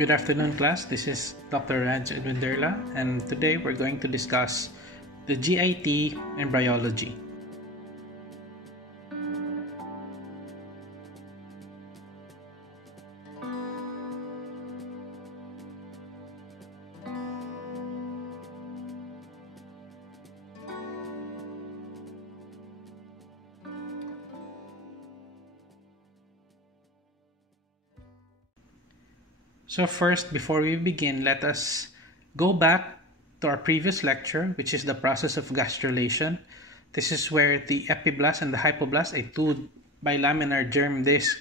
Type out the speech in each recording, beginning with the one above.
Good afternoon, class. This is Dr. Raj Edwinderla, and today we're going to discuss the GIT embryology. So first, before we begin, let us go back to our previous lecture, which is the process of gastrulation. This is where the epiblast and the hypoblast, a two bilaminar germ disc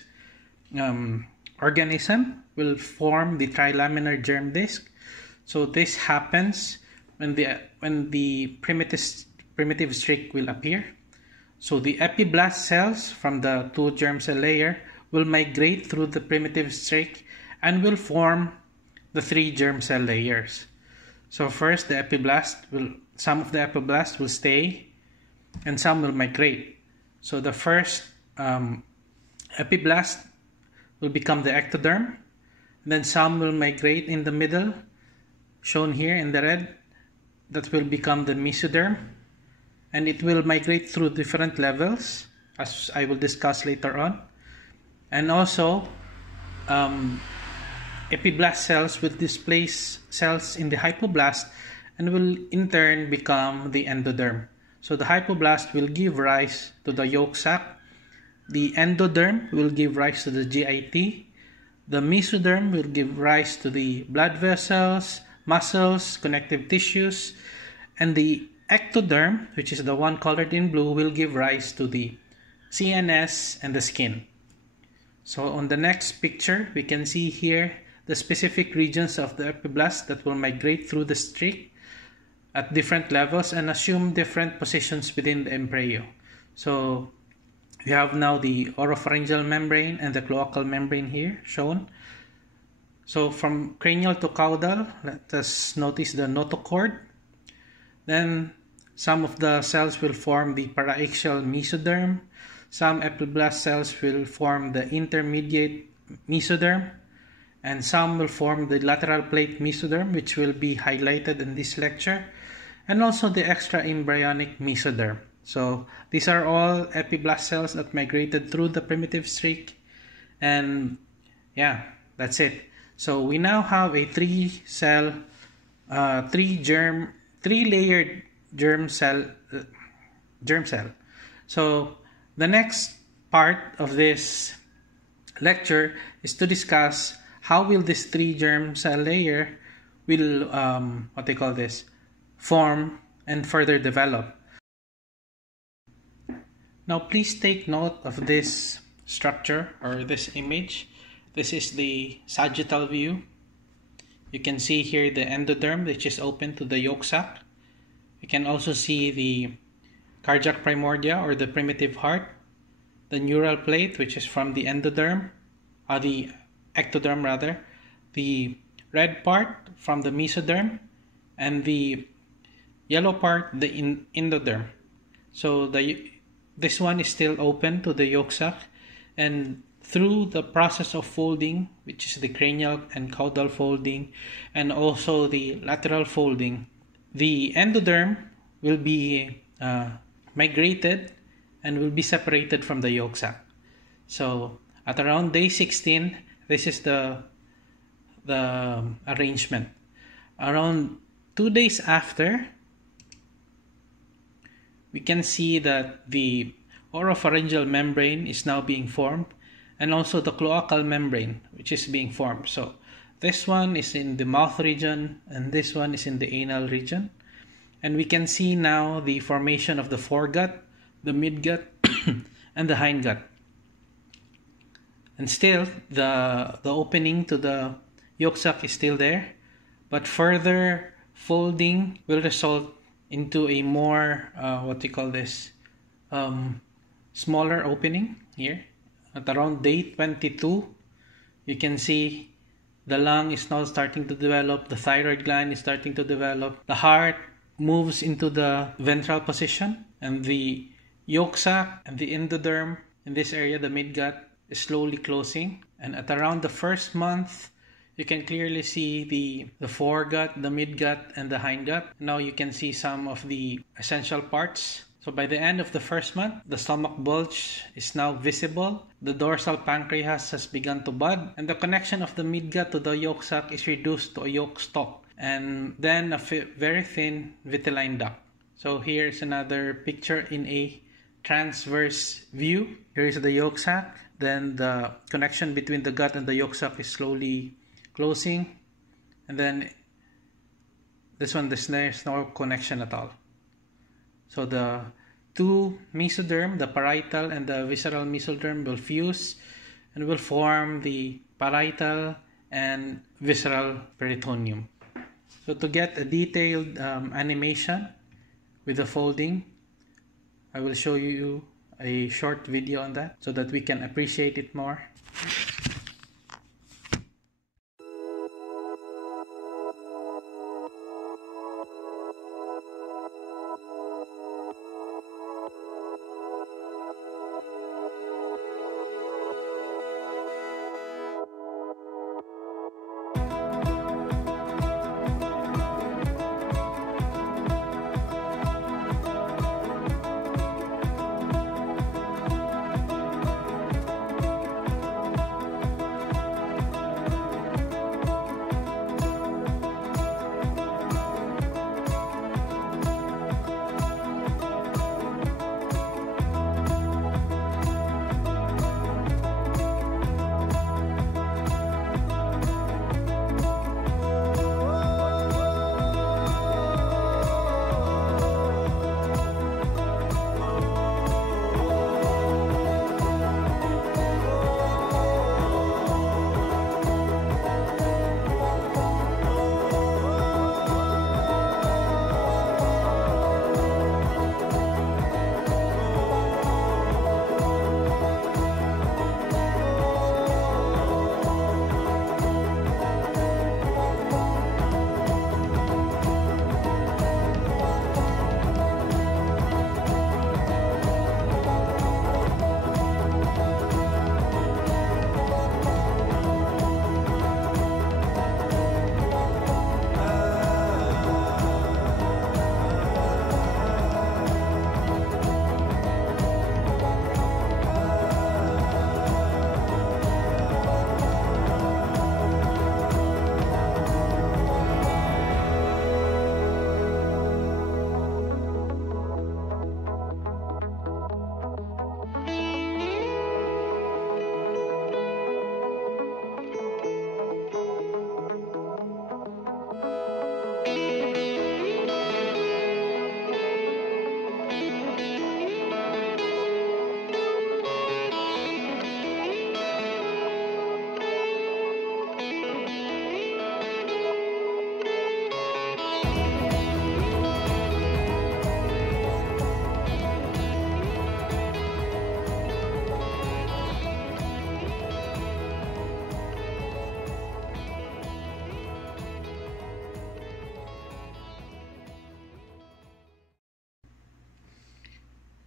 organism, will form the trilaminar germ disc. So this happens when the primitive streak will appear. So the epiblast cells from the two germ cell layer will migrate through the primitive streak and will form the three germ cell layers. So first, some of the epiblast will stay and some will migrate. So the first epiblast will become the ectoderm, and then some will migrate in the middle, shown here in the red, that will become the mesoderm, and it will migrate through different levels, as I will discuss later on. And also, epiblast cells will displace cells in the hypoblast and will in turn become the endoderm. So the hypoblast will give rise to the yolk sac. The endoderm will give rise to the GIT. The mesoderm will give rise to the blood vessels, muscles, connective tissues. And the ectoderm, which is the one colored in blue, will give rise to the CNS and the skin. So on the next picture, we can see here the specific regions of the epiblast that will migrate through the streak at different levels and assume different positions within the embryo. So we have now the oropharyngeal membrane and the cloacal membrane here shown. So from cranial to caudal, let us notice the notochord. Then some of the cells will form the paraaxial mesoderm. Some epiblast cells will form the intermediate mesoderm, and some will form the lateral plate mesoderm, which will be highlighted in this lecture, and also the extraembryonic mesoderm. So these are all epiblast cells that migrated through the primitive streak, and yeah, that's it. So we now have a three-layered germ cell. So the next part of this lecture is to discuss how will this three germ cell layer will form and further develop. Now please take note of this structure or this image. This is the sagittal view. You can see here the endoderm, which is open to the yolk sac. You can also see the cardiac primordia or the primitive heart, the neural plate, which is from the endoderm, the ectoderm rather, the red part from the mesoderm, and the yellow part, the endoderm. So this one is still open to the yolk sac, and through the process of folding, which is the cranial and caudal folding, and also the lateral folding, the endoderm will be migrated and will be separated from the yolk sac. So at around day 16, this is the arrangement. Around 2 days after, we can see that the oropharyngeal membrane is now being formed, and also the cloacal membrane, which is being formed. So this one is in the mouth region and this one is in the anal region. And we can see now the formation of the foregut, the midgut, and the hindgut. And still, the opening to the yolk sac is still there, but further folding will result into a more smaller opening here. At around day 22, you can see the lung is now starting to develop, the thyroid gland is starting to develop, the heart moves into the ventral position, and the yolk sac and the endoderm in this area, the midgut, is slowly closing. And at around the first month, You can clearly see the foregut, the midgut, and the hindgut. Now you can see some of the essential parts. So by the end of the first month, the stomach bulge is now visible. The dorsal pancreas has begun to bud, and the connection of the midgut to the yolk sac is reduced to a yolk stalk, and then a very thin vitelline duct. So here's another picture in a transverse view. Here is the yolk sac. Then the connection between the gut and the yolk sac is slowly closing, and then this one, there's no connection at all. So the two mesoderm, the parietal and the visceral mesoderm, will fuse and will form the parietal and visceral peritoneum. So to get a detailed animation with the folding, I will show you a short video on that so that we can appreciate it more.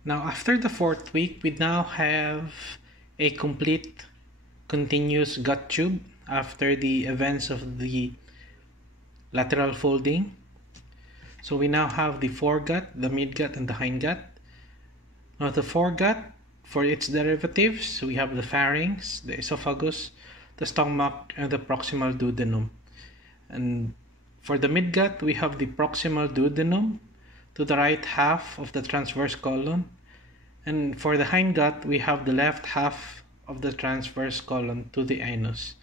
Now, after the 4th week, we now have a complete continuous gut tube after the events of the lateral folding. So we now have the foregut, the midgut, and the hindgut. Now the foregut, for its derivatives, we have the pharynx, the esophagus, the stomach, and the proximal duodenum. And for the midgut, we have the proximal duodenum to the right half of the transverse colon, and for the hindgut, we have the left half of the transverse colon to the anus.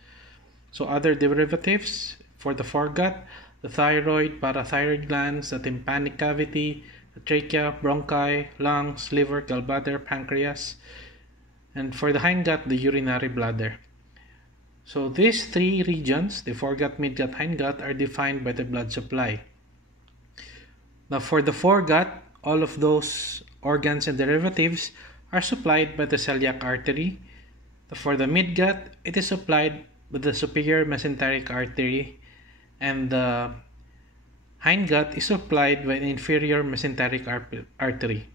So other derivatives for the foregut, the thyroid, parathyroid glands, the tympanic cavity, the trachea, bronchi, lungs, liver, gallbladder, pancreas, and for the hindgut, the urinary bladder. So these three regions, the foregut, midgut, hindgut, are defined by the blood supply. Now for the foregut, all of those organs and derivatives are supplied by the celiac artery. For the midgut, it is supplied by the superior mesenteric artery, and the hindgut is supplied by the inferior mesenteric artery.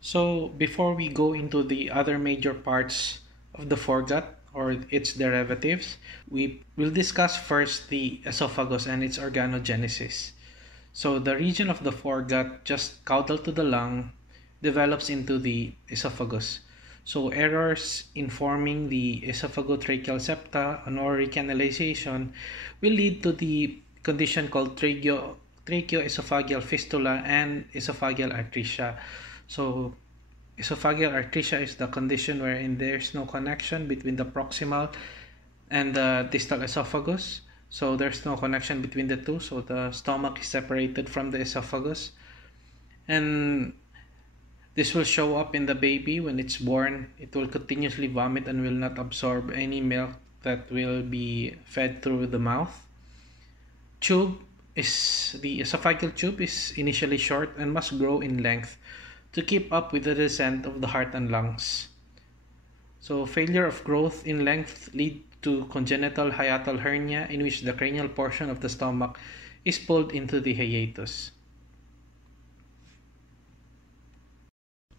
So before we go into the other major parts of the foregut, or its derivatives. We will discuss first the esophagus and its organogenesis. So the region of the foregut, just caudal to the lung, develops into the esophagus. So errors in forming the esophagotracheal septa or recanalization will lead to the condition called tracheoesophageal fistula and esophageal atresia. So esophageal atresia is the condition wherein there's no connection between the proximal and the distal esophagus. So there's no connection between the two. So the stomach is separated from the esophagus. And this will show up in the baby when it's born. It will continuously vomit and will not absorb any milk that will be fed through the mouth. The esophageal tube is initially short and must grow in length to keep up with the descent of the heart and lungs. So failure of growth in length lead to congenital hiatal hernia, in which the cranial portion of the stomach is pulled into the hiatus.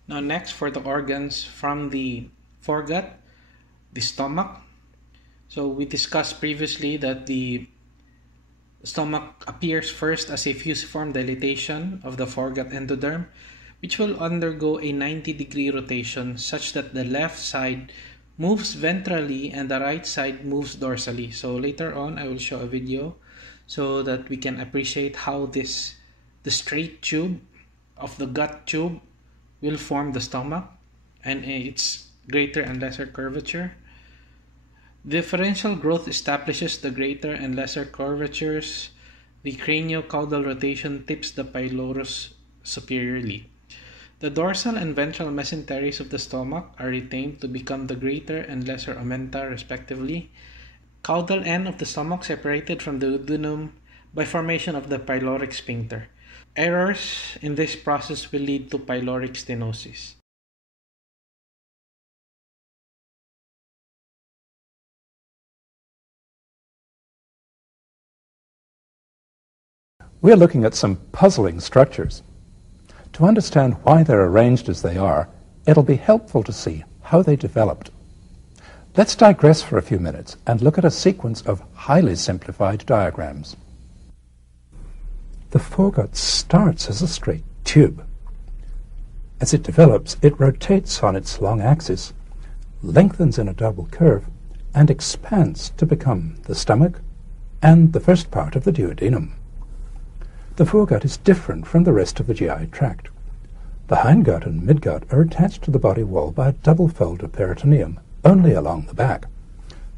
Now next, for the organs from the foregut, the stomach. So we discussed previously that the stomach appears first as a fusiform dilatation of the foregut endoderm, which will undergo a 90-degree rotation such that the left side moves ventrally and the right side moves dorsally. So later on I will show a video so that we can appreciate how the straight tube of the gut tube will form the stomach and its greater and lesser curvature. Differential growth establishes the greater and lesser curvatures. The craniocaudal rotation tips the pylorus superiorly. The dorsal and ventral mesenteries of the stomach are retained to become the greater and lesser ommenta respectively. Caudal end of the stomach separated from the duodenum by formation of the pyloric sphincter. Errors in this process will lead to pyloric stenosis. We're looking at some puzzling structures. To understand why they're arranged as they are, it'll be helpful to see how they developed. Let's digress for a few minutes and look at a sequence of highly simplified diagrams. The foregut starts as a straight tube. As it develops, it rotates on its long axis, lengthens in a double curve, and expands to become the stomach and the first part of the duodenum. The foregut is different from the rest of the GI tract. The hindgut and midgut are attached to the body wall by a double fold of peritoneum, only along the back.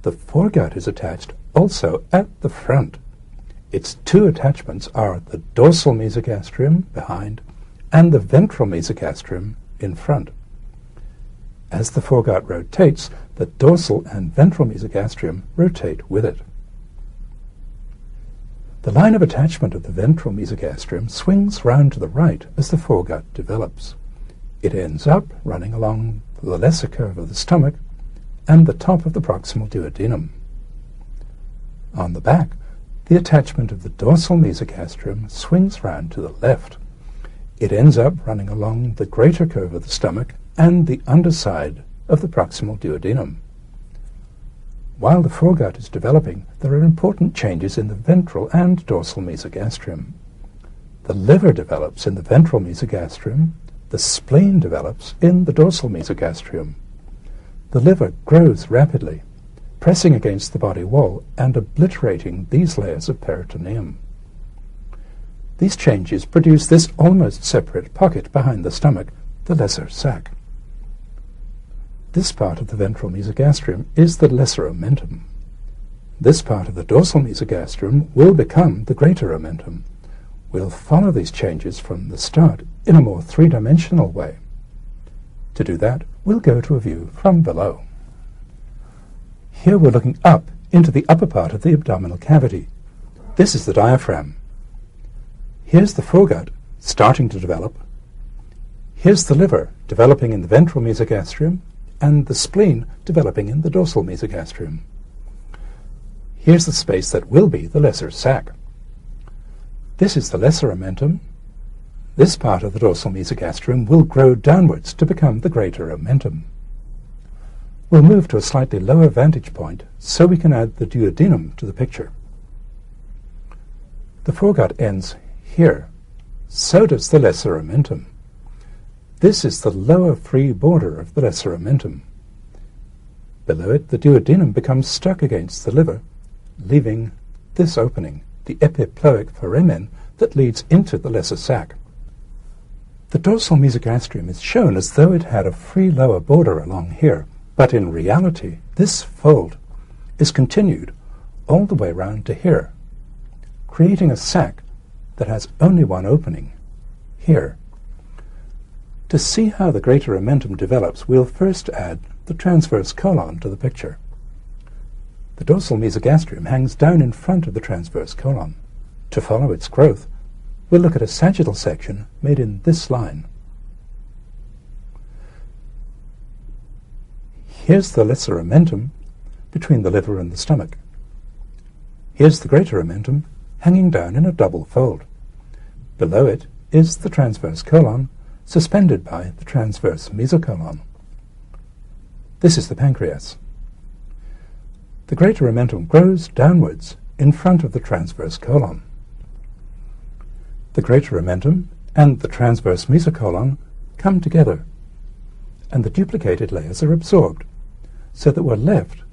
The foregut is attached also at the front. Its two attachments are the dorsal mesogastrium behind and the ventral mesogastrium in front. As the foregut rotates, the dorsal and ventral mesogastrium rotate with it. The line of attachment of the ventral mesogastrium swings round to the right as the foregut develops. It ends up running along the lesser curve of the stomach and the top of the proximal duodenum. On the back, the attachment of the dorsal mesogastrium swings round to the left. It ends up running along the greater curve of the stomach and the underside of the proximal duodenum. While the foregut is developing, there are important changes in the ventral and dorsal mesogastrium. The liver develops in the ventral mesogastrium, the spleen develops in the dorsal mesogastrium. The liver grows rapidly, pressing against the body wall and obliterating these layers of peritoneum. These changes produce this almost separate pocket behind the stomach, the lesser sac. This part of the ventral mesogastrium is the lesser omentum. This part of the dorsal mesogastrium will become the greater omentum. We'll follow these changes from the start in a more three-dimensional way. To do that, we'll go to a view from below. Here we're looking up into the upper part of the abdominal cavity. This is the diaphragm. Here's the foregut starting to develop. Here's the liver developing in the ventral mesogastrium and the spleen developing in the dorsal mesogastrium. Here's the space that will be the lesser sac. This is the lesser omentum. This part of the dorsal mesogastrium will grow downwards to become the greater omentum. We'll move to a slightly lower vantage point so we can add the duodenum to the picture. The foregut ends here. So does the lesser omentum. This is the lower free border of the lesser omentum. Below it, the duodenum becomes stuck against the liver, leaving this opening, the epiploic foramen that leads into the lesser sac. The dorsal mesogastrium is shown as though it had a free lower border along here, but in reality, this fold is continued all the way round to here, creating a sac that has only one opening, here. To see how the greater omentum develops, we'll first add the transverse colon to the picture. The dorsal mesogastrium hangs down in front of the transverse colon. To follow its growth, we'll look at a sagittal section made in this line. Here's the lesser omentum between the liver and the stomach. Here's the greater omentum hanging down in a double fold. Below it is the transverse colon, suspended by the transverse mesocolon. This is the pancreas. The greater omentum grows downwards in front of the transverse colon. The greater omentum and the transverse mesocolon come together, and the duplicated layers are absorbed, so that we're left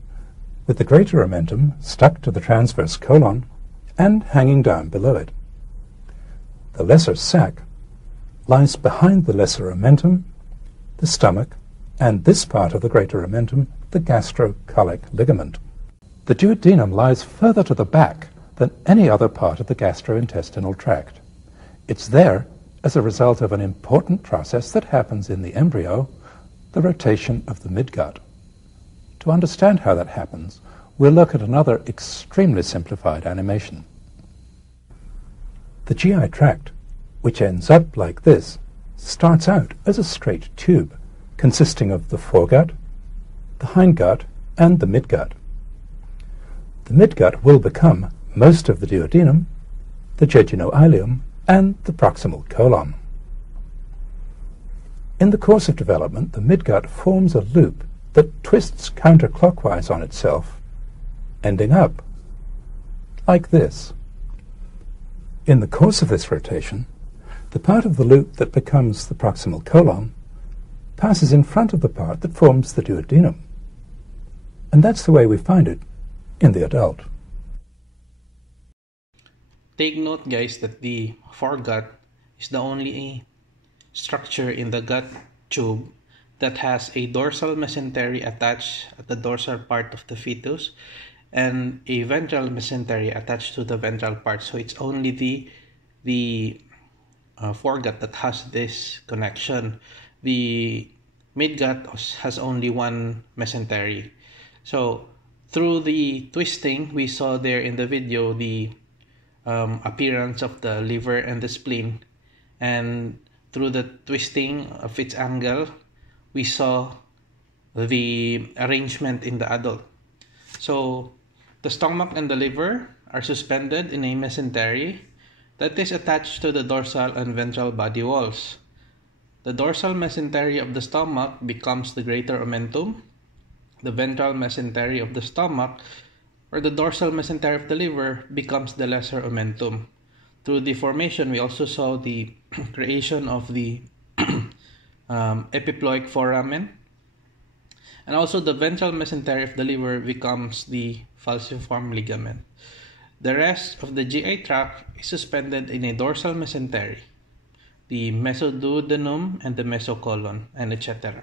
with the greater omentum stuck to the transverse colon and hanging down below it. The lesser sac lies behind the lesser omentum, the stomach, and this part of the greater omentum, the gastrocolic ligament. The duodenum lies further to the back than any other part of the gastrointestinal tract. It's there as a result of an important process that happens in the embryo, the rotation of the midgut. To understand how that happens, we'll look at another extremely simplified animation. The GI tract, which ends up like this, starts out as a straight tube consisting of the foregut, the hindgut, and the midgut. The midgut will become most of the duodenum, the jejunal-ileum, and the proximal colon. In the course of development, the midgut forms a loop that twists counterclockwise on itself, ending up like this. In the course of this rotation, the part of the loop that becomes the proximal colon passes in front of the part that forms the duodenum. And that's the way we find it in the adult. Take note, guys, that the foregut is the only structure in the gut tube that has a dorsal mesentery attached at the dorsal part of the fetus and a ventral mesentery attached to the ventral part. So it's only the foregut that has this connection. The midgut has only one mesentery. So through the twisting we saw there in the video, the appearance of the liver and the spleen, and through the twisting of its angle we saw the arrangement in the adult. So the stomach and the liver are suspended in a mesentery that is attached to the dorsal and ventral body walls. The dorsal mesentery of the stomach becomes the greater omentum. The ventral mesentery of the stomach, or the dorsal mesentery of the liver, becomes the lesser omentum. Through deformation, we also saw the creation of the epiploic foramen. And also the ventral mesentery of the liver becomes the falciform ligament. The rest of the GI tract is suspended in a dorsal mesentery, the mesoduodenum and the mesocolon, and etc.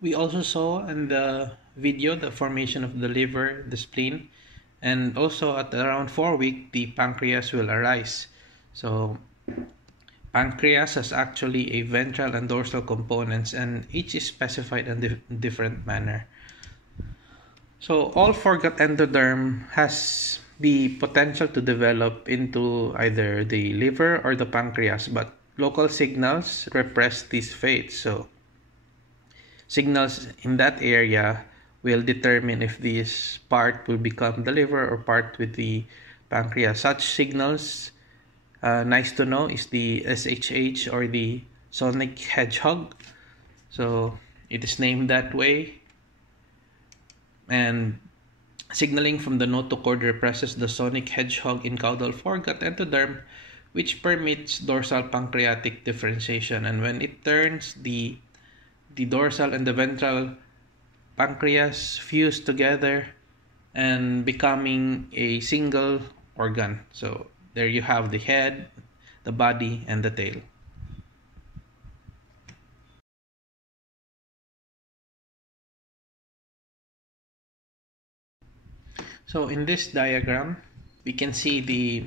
We also saw in the video the formation of the liver, the spleen, and also at around 4 weeks the pancreas will arise. So pancreas has actually a ventral and dorsal components, and each is specified in a different manner. So all foregut endoderm has the potential to develop into either the liver or the pancreas, but local signals repress these fates. So signals in that area will determine if this part will become the liver or part with the pancreas. Such signals, nice to know, is the SHH or the sonic hedgehog. So it is named that way, and signaling from the notochord represses the sonic hedgehog in caudal foregut endoderm, which permits dorsal pancreatic differentiation. And when it turns, the dorsal and the ventral pancreas fuse together and becoming a single organ. So there you have the head, the body, and the tail. So in this diagram, we can see the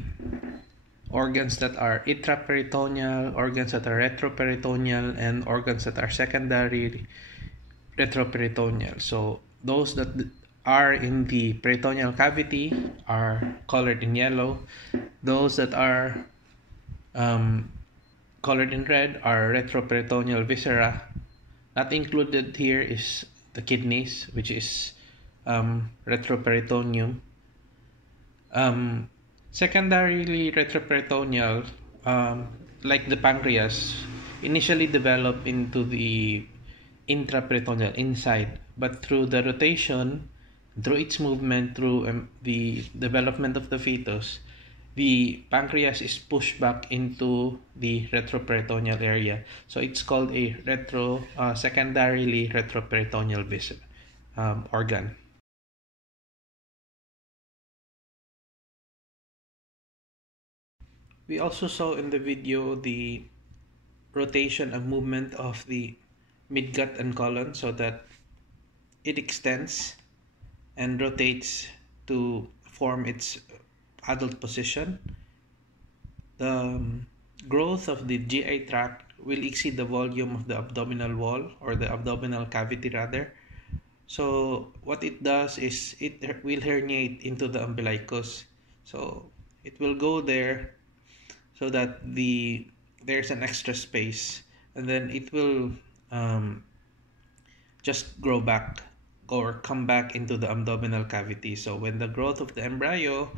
organs that are intraperitoneal, organs that are retroperitoneal, and organs that are secondary retroperitoneal. So those that are in the peritoneal cavity are colored in yellow. Those that are colored in red are retroperitoneal viscera. Not included here is the kidneys, which is retroperitoneum. Secondarily retroperitoneal, like the pancreas, initially developed into the intraperitoneal, inside, but through the rotation, through its movement, through the development of the fetus, the pancreas is pushed back into the retroperitoneal area. So it's called a secondarily retroperitoneal organ. We also saw in the video the rotation and movement of the midgut and colon, so that it extends and rotates to form its adult position. The growth of the GI tract will exceed the volume of the abdominal wall, or the abdominal cavity rather. So what it does is it will herniate into the umbilicus. So it will go there so that there's an extra space, and then it will just grow back or come back into the abdominal cavity. So when the growth of the embryo,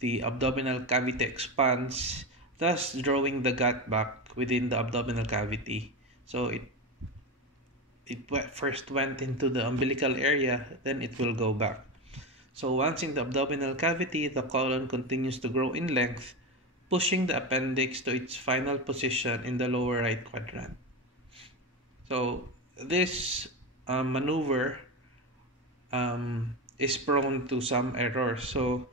the abdominal cavity expands, thus drawing the gut back within the abdominal cavity. So it first went into the umbilical area, then it will go back. So once in the abdominal cavity, the colon continues to grow in length, pushing the appendix to its final position in the lower right quadrant. So this maneuver is prone to some errors. So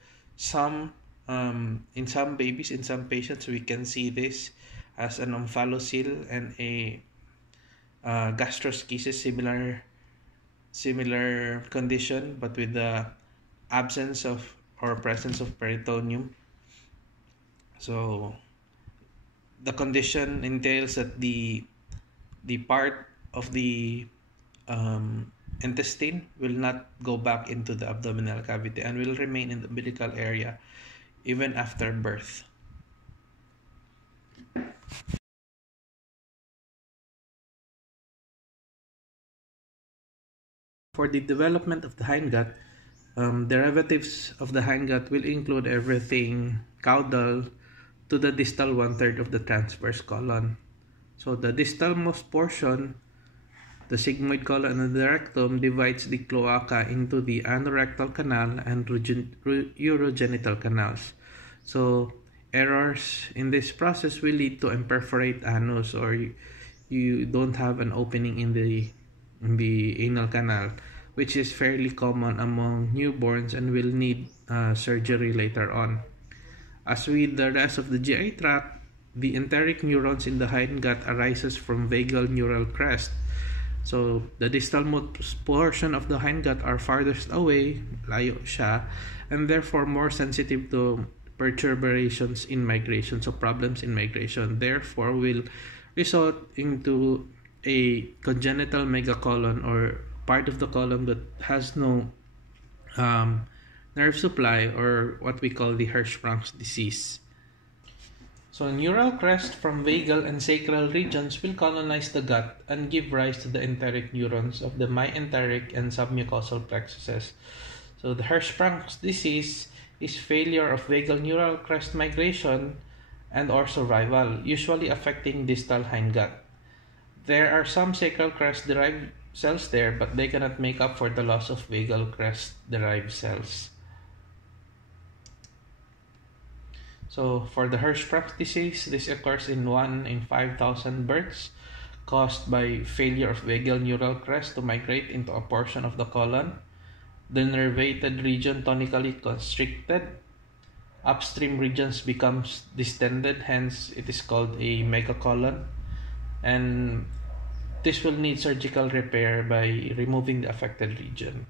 in some babies, in some patients, we can see this as an omphalocele and a gastroschisis, similar condition, but with the absence of or presence of peritoneum. So the condition entails that the part of the intestine will not go back into the abdominal cavity and will remain in the umbilical area even after birth. For the development of the hindgut, derivatives of the hindgut will include everything caudal to the distal 1/3 of the transverse colon. So the distalmost portion, the sigmoid colon and the rectum, divides the cloaca into the anorectal canal and urogenital canals. So errors in this process will lead to imperforate anus, or you don't have an opening in the anal canal, which is fairly common among newborns and will need surgery later on. As with the rest of the GI tract, the enteric neurons in the hindgut arises from vagal neural crest. So the distalmost portion of the hindgut are farthest away, layo siya, and therefore more sensitive to perturbations in migration. So problems in migration, therefore, will result into a congenital megacolon, or part of the colon that has no nerve supply, or what we call the Hirschsprung's disease. So neural crest from vagal and sacral regions will colonize the gut and give rise to the enteric neurons of the myenteric and submucosal plexuses. So the Hirschsprung's disease is failure of vagal neural crest migration and or survival, usually affecting distal hindgut. There are some sacral crest-derived cells there, but they cannot make up for the loss of vagal crest-derived cells. So for the Hirschsprung disease, this occurs in 1 in 5,000 births, caused by failure of vagal neural crest to migrate into a portion of the colon. The nervated region tonically constricted. Upstream regions becomes distended, hence it is called a megacolon. And this will need surgical repair by removing the affected region.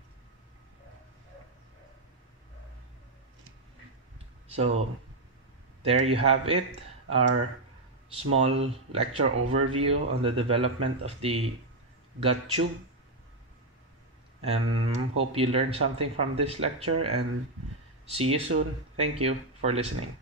So there you have it, our small lecture overview on the development of the gut tube. And hope you learned something from this lecture, and see you soon. Thank you for listening.